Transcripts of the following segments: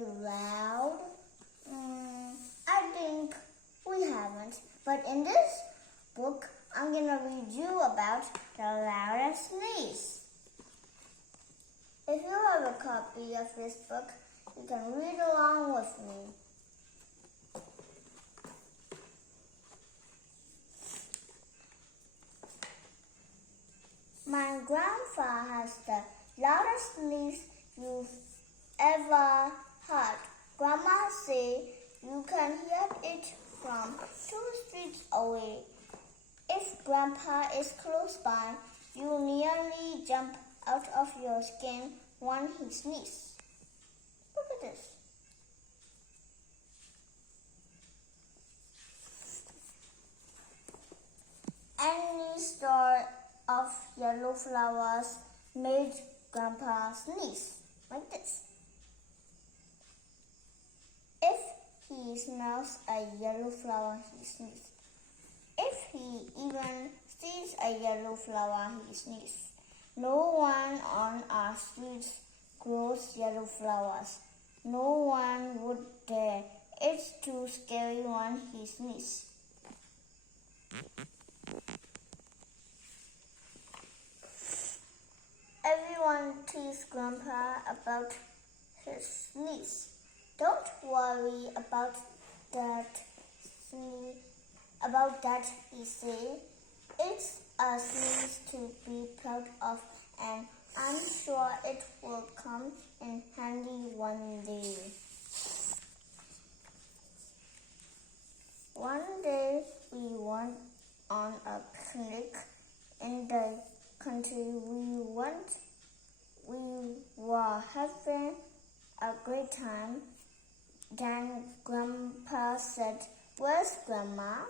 very loud? I think we haven't. But in this book, I'm going to read you about the loudest sneeze. If you have a copy of this book, you can read along with me. My grandpa has the loudest sneeze you've ever heard. Grandma say you can hear it from 2 streets away. If Grandpa is close by, you nearly jump out of your skin when he sneezes. Look at this. Any store of yellow flowers made Grandpa sneeze like this. If he smells a yellow flower, he sneezes. If he even sees a yellow flower, he sneezes. No one on our streets grows yellow flowers. No one would dare. It's too scary when he sneezes. Everyone teased Grandpa about his sneeze. Don't worry about that sneeze. He said. It's a sneeze to be proud of, and I'm sure it will come in handy one day. One day we went on a picnic in the country. We were having a great time. Then Grandpa said, "Where's Grandma?"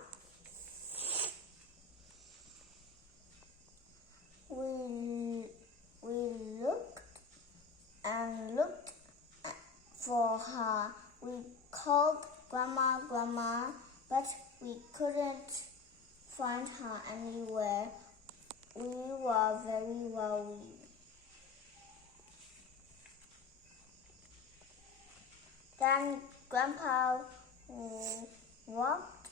We looked and looked for her. We called Grandma, Grandma, but we couldn't find her anywhere. We were very worried. Then Grandpa walked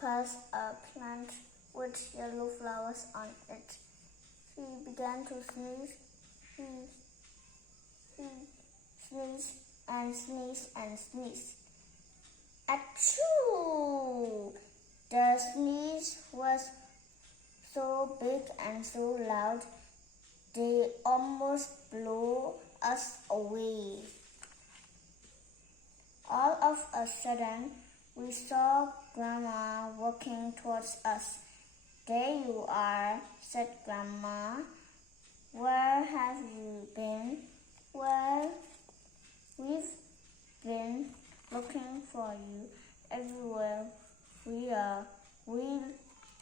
past a plant with yellow flowers on it. He began to sneeze. He sneezed and sneezed and sneezed. Achoo! The sneeze was so big and so loud, they almost blew us away. All of a sudden, we saw Grandma walking towards us. "There you are," said Grandma. "Where have you been?" "Well, we've been looking for you everywhere we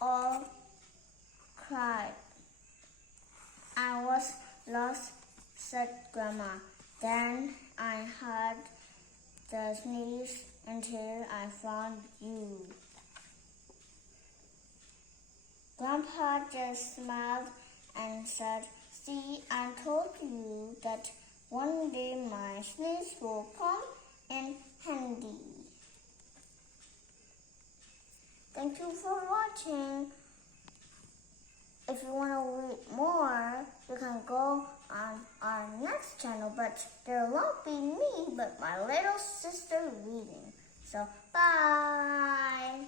all cried. "I was lost," said Grandma. "Then I heard the sneeze until I found you." Grandpa just smiled and said, "See, I told you that one day my sneeze will come in handy." Thank you for watching. If you want to read more, you can go on our next channel, but there won't be me, but my little sister reading. So, bye!